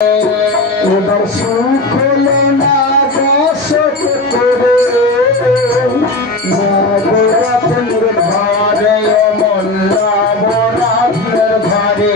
এবার সুখ হলো না বসত করে নবরত্নের ঘরে অমন নবরত্নের ঘরে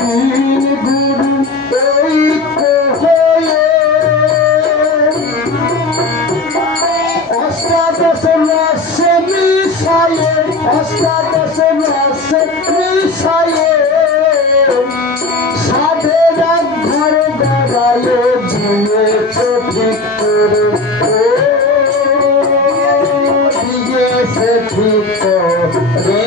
তিন গুরু ঐক্য হয়ে অষ্টাদশ রসে মিশায়ে অষ্টাদশ রসে মিশায়ে সাধের ঘর গড়ায়ে দিয়েছে ঠিক করে দিয়েছে ঠিক করে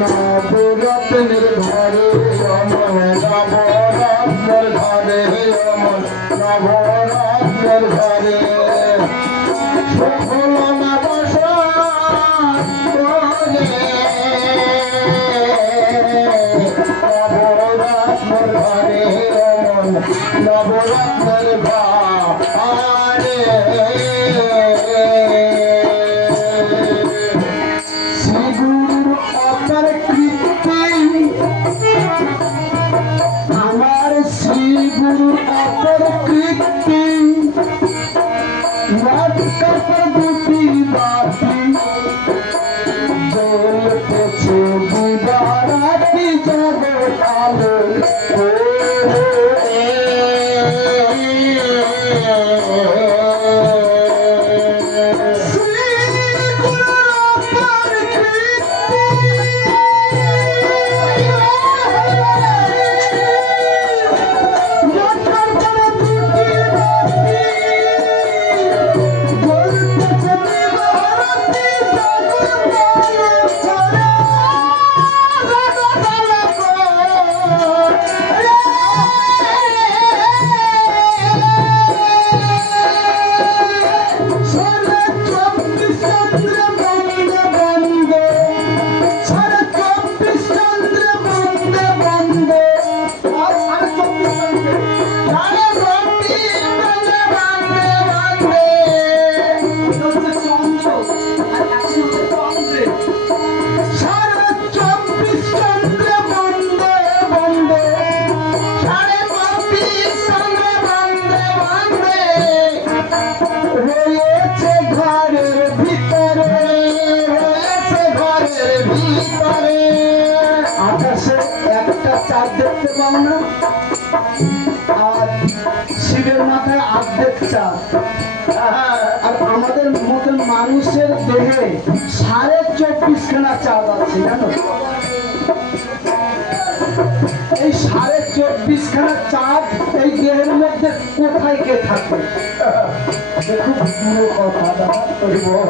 নবরত্নের ঘরে অমন নবরত্নের ঘরে অমন নবরত্নের ঘরে সফল নবরত্নের ঘরে অমন নবরত্নের ঘরে শ্রীগুরুর অপর কৃতি আমার শ্রীগুরুর অপর কৃতি দুটি বাতি জ্বলতেছে দিবারাতি জগৎ আলো আকাশে একটা চাঁদ দেখতে পাও না আর শিবের মাথায় অর্ধেক চাঁদ আর আমাদের মতন মানুষের দেহে 24.5 খানা চাঁদ আছে জানো এই 24.5 খানা চাঁদ এই দেহের মধ্যে কোথায় কে থাকে খুব পুরো কথা দাদা তোর বল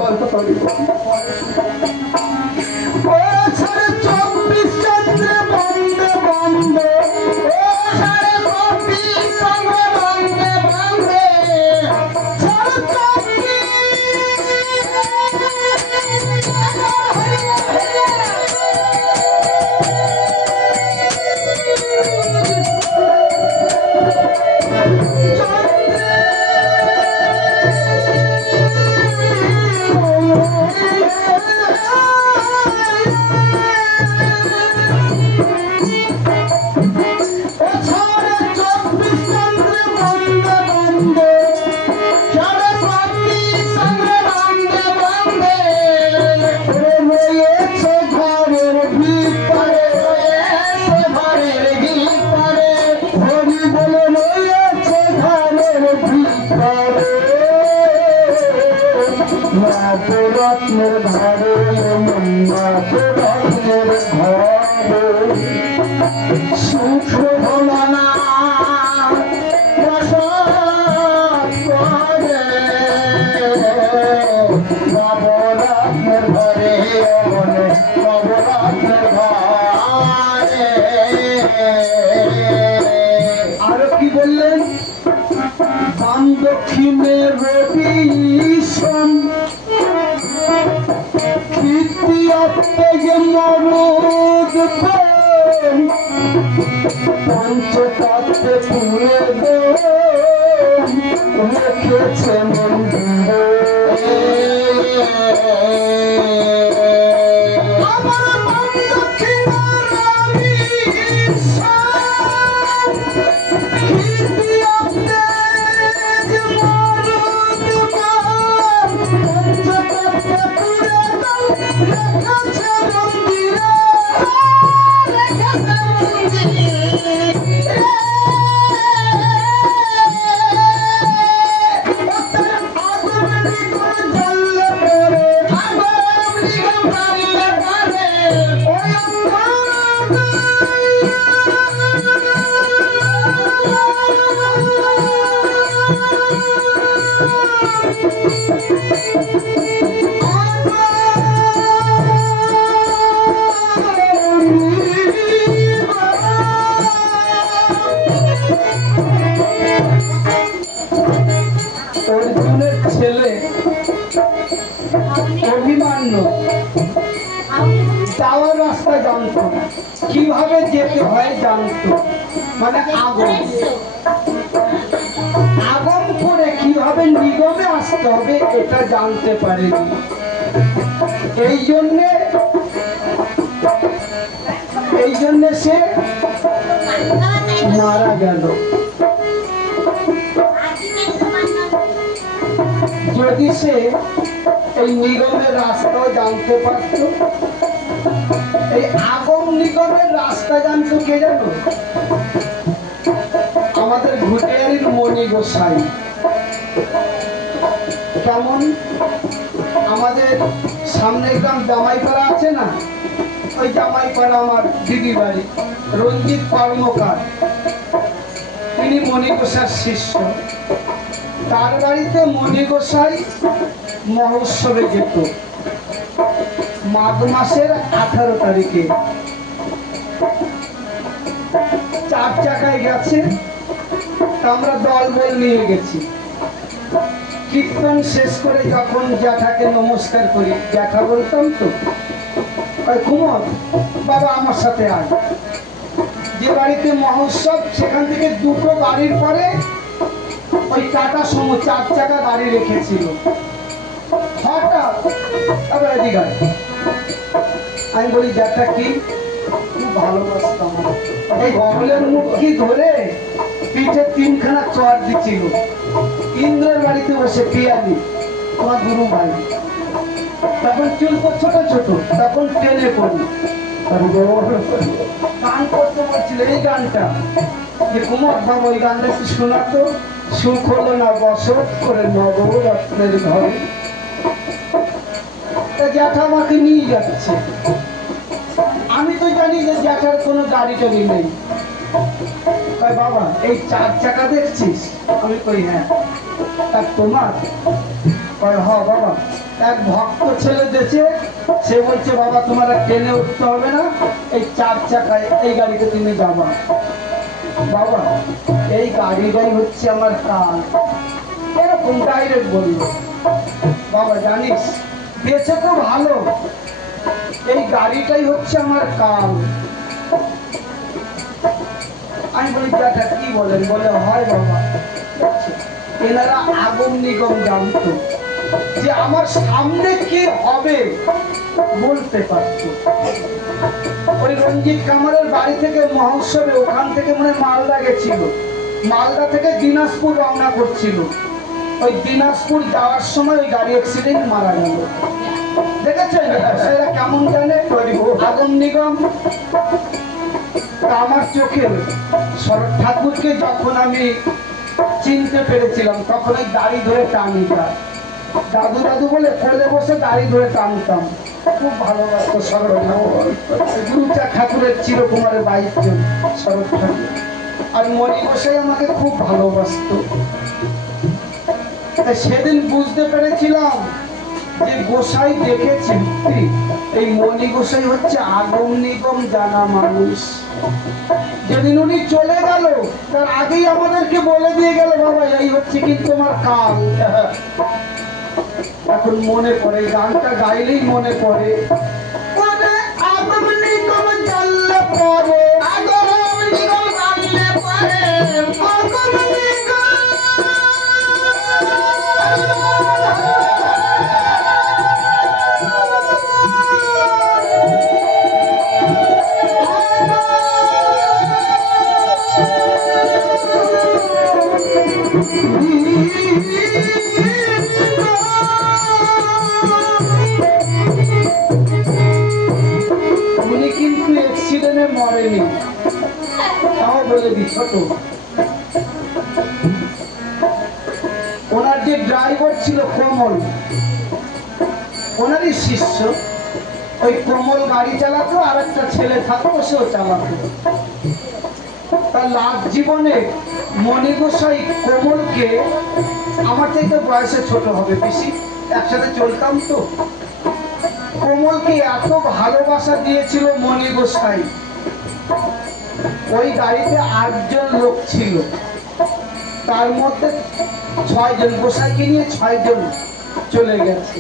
রত্নের ঘরে রত্নের ঘরে সুখ ভোলানা নবরত্নের ঘরে নবরত্নের ঘরে আরো কি বললেন বাম দক্ষিণে রবি কীর্তি মরুদ পঞ্চতত্ত্বে পুরে রেখেছে মন্দিরে ছেলে অভিমান্য যাওয়ার রাস্তা জানতো না, কিভাবে যেতে হয় জানতো, মানে আগম করে কিভাবে নিগমে আসতে হবে এটা জানতে পারেনি। এই জন্যে সে মারা গেল। যদি সে এই নিগমের রাস্তা জানতে পারত, এই আগম নিগমের রাস্তা জানতো কে জানো? আমাদের ঘুটিয়ারির মণি গোসাই। কেমন? আমাদের সামনে গ্রাম জামাইপাড়া আছে না, ওই জামাইপাড়া আমার দিদি বাড়ি রঞ্জিত কর্মকার, তিনি মণি গোসাইয়ের শিষ্য। তার বাড়িতে মণি গোসাই মহোৎসবে যেত মাঘ মাসের 18 তারিখে। 4 চাকায় গেছে, আমরা দল বল নিয়ে গেছি। কীর্তন শেষ করে যখন জ্যাঠাকে নমস্কার করি, জ্যাঠা বলতাম তো, কুমদ বাবা আমার সাথে আয়। যে বাড়িতে মহোৎসব সেখান থেকে 2টো গাড়ির পরে ওই টাটা সুমো 4 চাকা গাড়ি রেখেছিল। হঠাৎ আবার এদিকে আমি বলি জ্যাঠা কি খুব ভালোবাসতাম, এই ফুলের মুখি ধরে পিঠে 3খানা চর দিচ্ছিল। ইন্দ্রের বাড়িতে বসে পিয়ালি, তোমার গুরু ভাই, তখন চুল ছোট ছোট, তখন টেনে পড়ি গান করতে বলছিল এই গানটা, যে কুমার বাবা ওই গানটা একটু শোনাতো। সুখ হলো না বসত করে নবরত্নের ঘরে। জ্যাঠা আমাকে নিয়ে যাচ্ছে, আমি তো জানি যে জ্যাঠার কোনো গাড়ি টাড়ি নেই। বাবা এই 4 চাকা দেখছিস? আমি কই হ্যাঁ। তা তোমার? হ বাবা, এক ভক্ত ছেলে দেখে, সে বলছে বাবা তোমার আর ট্রেনে উঠতে হবে না, এই 4 চাকায় এই গাড়িতে তুমি যাবা। বাবা এই গাড়িটাই হচ্ছে আমার কাল, এরকম ডাইরেক্ট বললো। বাবা জানিস বেঁচে তো ভালো, এই গাড়িটাই হচ্ছে আমার কাল। আমি বলি জ্যাঠা কি বলেন? বলে হয় বাবা, এনারা আগম নিগম জানতো, যে আমার সামনে কি হবে বলতে পারত। ওই রঞ্জিত কামারের বাড়ি থেকে মহোৎসবে, ওখান থেকে মনে মালদা গেছিল, মালদা থেকে দিনাজপুর রওনা করছিল। ওই দিনাজপুর যাওয়ার সময় ওই গাড়ি অ্যাক্সিডেন্ট মারা গেল। দেখেছেন সেটা কেমন জানে আগম নিগম। আমার চোখে শরৎ ঠাকুরকে যখন আমি চিনতে পেরেছিলাম, তখন ওই দাড়ি ধরে টানি যায়। দাদু দাদু বলে কোলে বসে দাড়ি ধরে টানতাম, খুব ভালোবাসতো শরৎ ঠাকুর। গুরুচা ঠাকুরের চিরকুমারের 22 জন শরৎ ঠাকুর। আর মণি গোসাই আমাকে খুব ভালোবাসতো। সেদিন বুঝতে পেরেছিলাম যে গোসাই দেখেছি এই মণি গোসাই হচ্ছে আগম নিগম জানা মানুষ। যেদিন উনি চলে গেল তার আগেই আমাদেরকে বলে দিয়ে গেল, বাবা এই হচ্ছে কিন্তু তোমার কাল। এখন মনে পড়ে, গানটা গাইলেই মনে পড়ে, আগম নিগম জানলে পরে, আগম নিগম জানলে পরে, আগম নিগম উনি কিন্তু অ্যাক্সিডেন্টে মরেনি, তাও বলে দি ছোট। ওনার যে ড্রাইভার ছিল কমল, ওনারই শিষ্য। ওই কমল গাড়ি চালাতো, আর একটা ছেলে থাকতো, সেও চালাতো। তার লাস্ট জীবনে মণি গোসাই কমলকে, আমার থেকে বয়সে ছোট হবে বেশি, একসাথে চলতাম তো, কমলকে এত ভালোবাসা দিয়েছিল মণি গোসাই। ওই গাড়িতে 8 জন লোক ছিল, তার মধ্যে 6 জন, গোসাইকে নিয়ে 6 জন চলে গেছে।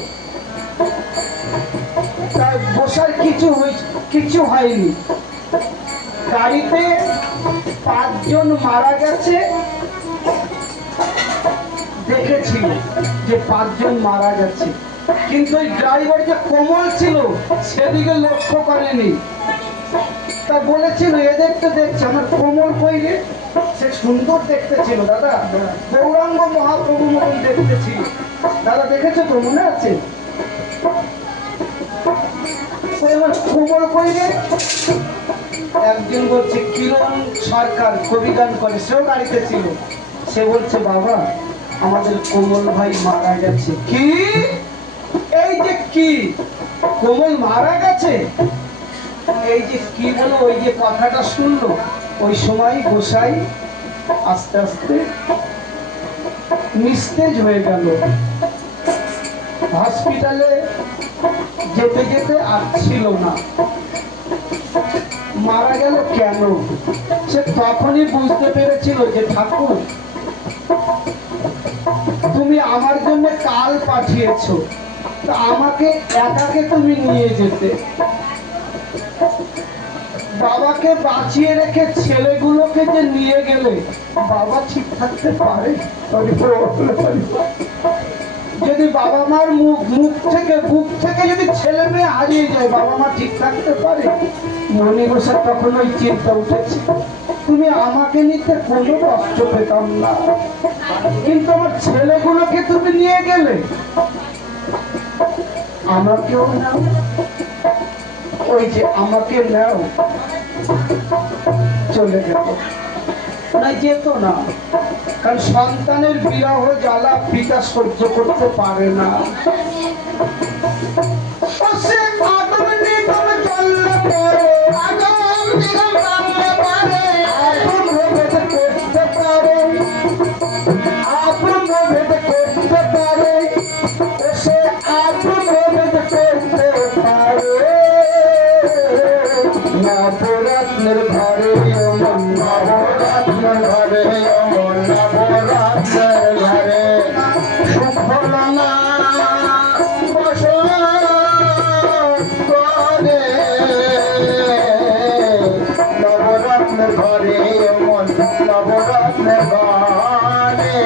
তার গোসাই কিছু হয়নি। গাড়িতে 5 জন মারা গেছে, দেখেছিল যে 5 জন মারা গেছে, কিন্তু ওই ড্রাইভার যে কমল ছিল সেদিকে লক্ষ্য করেনি। তা বলেছিল এদের তো দেখছে, আমার কমল কই রে? সে সুন্দর দেখতে ছিল দাদা, গৌরাঙ্গ মহাপ্রভু মতন দেখতে ছিল। দাদা দেখেছো তো, মনে আছে? আমার কমল কই রে? একজন বলছে কিরণ সরকার, কবি গান করে, সেও গাড়িতে ছিল। সে বলছে বাবা আমাদের কমল ভাই মারা গেছে। কি? এই যে কি কমল মারা গেছে, এই যে কি বলো, ওই যে কথাটা শুনলো, ওই সময় গোসাই আস্তে আস্তে নিস্তেজ হয়ে গেল। হসপিটালে যেতে যেতে আর ছিল না। মারা গেল কেন? সে তখনই বুঝতে পেরেছিল যে ঠাকুর তুমি আমার জন্য কাল পাঠিয়েছো, তা আমাকে একাকে তুমি নিয়ে যেতে। বাবাকে বাঁচিয়ে রেখে ছেলেগুলোকে যে নিয়ে গেলে বাবা ঠিক থাকতে পারে? যদি বাবা মার মুখ থেকে বুক থেকে যদি ছেলে মেয়ে হারিয়ে যায়, বাবা মা ঠিক থাকতে পারে? মণি গোসাই তখন ওই চিন্তা উঠেছে, তুমি আমাকে নিতে কোনো কষ্ট পেতাম না, কিন্তু আমার ছেলেগুলোকে তুমি নিয়ে গেলে, আমাকেও নাও। ওই যে আমাকে নাও, চলে গেল না, যেত না। কারণ সন্তানের বিরহ জ্বালা পিতা সহ্য করতে পারে না। নবরত্নের ঘরে অমন, নবরত্নের ঘরে অমন, নবরত্নের ঘরে সুখ হলো না করে। নবরত্নের ঘরে অমন, নবরত্নের ঘরে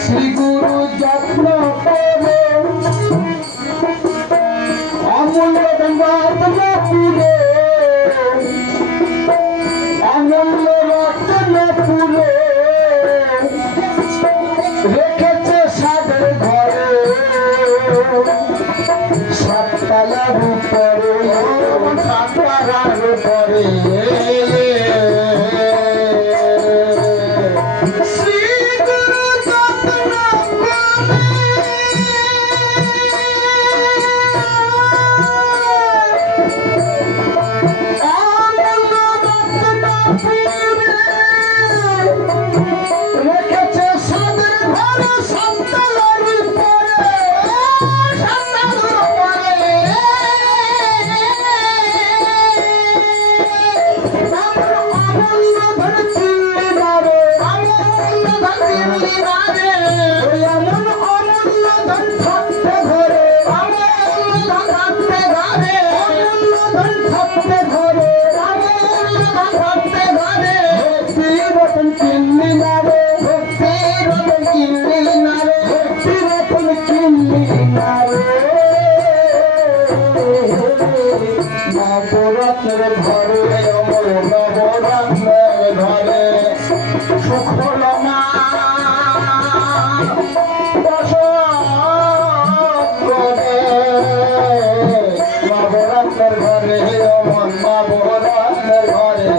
শ্রী গুরু যত্ন করে অমূল্য রত্ন পুরে, অমূল্য রত্ন পুরে রেখেছে সাদের ঘরে, সাততলার উপরে, সাততলার উপরে কিনলি না রে এমন অমূল্য ধন থাকতে ঘরে, অমূল্য ধন থাকতে ঘরে অমূল্য ধন থাকতে ঘরে, অমূল্য ধন থাকতে ঘরে ভক্তি রতন কিনলি না রে, ভক্তি রতন কিনলি না রে ভক্তি রতন কিনলি না রে। নবরত্নের ঘরে, অমর নবরত্নের ঘরে সুখ হলো না বসত করে নবরত্নের ঘরে অমর নবরত্নের ঘরে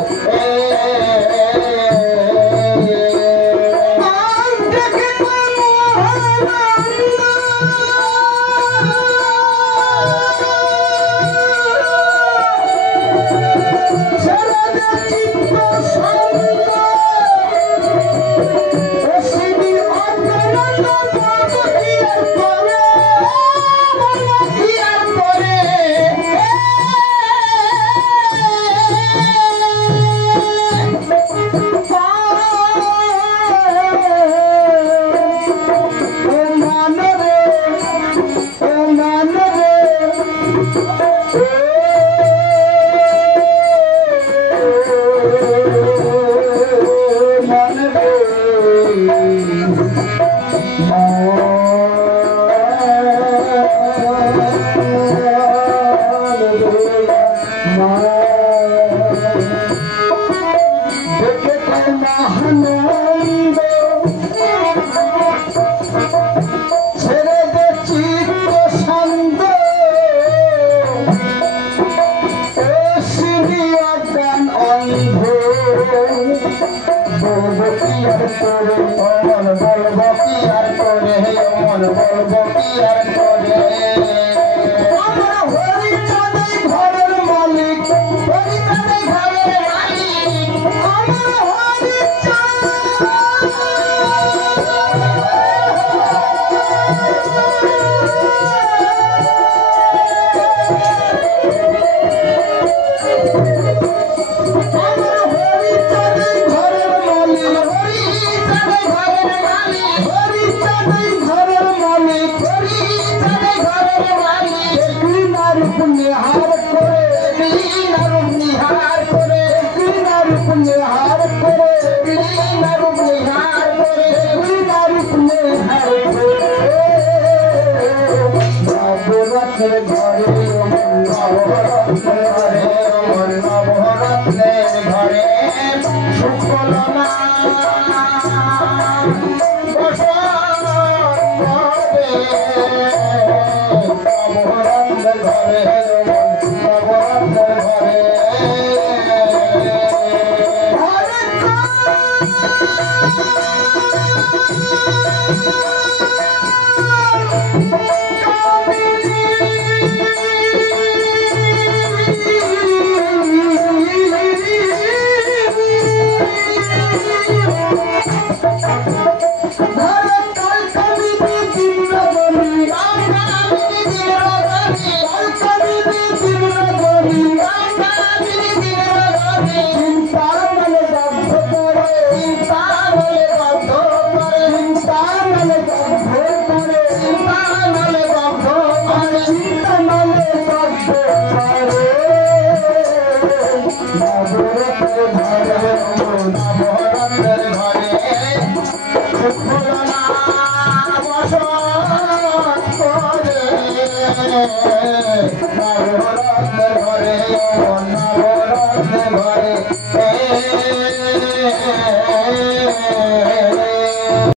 চিন্তা নামে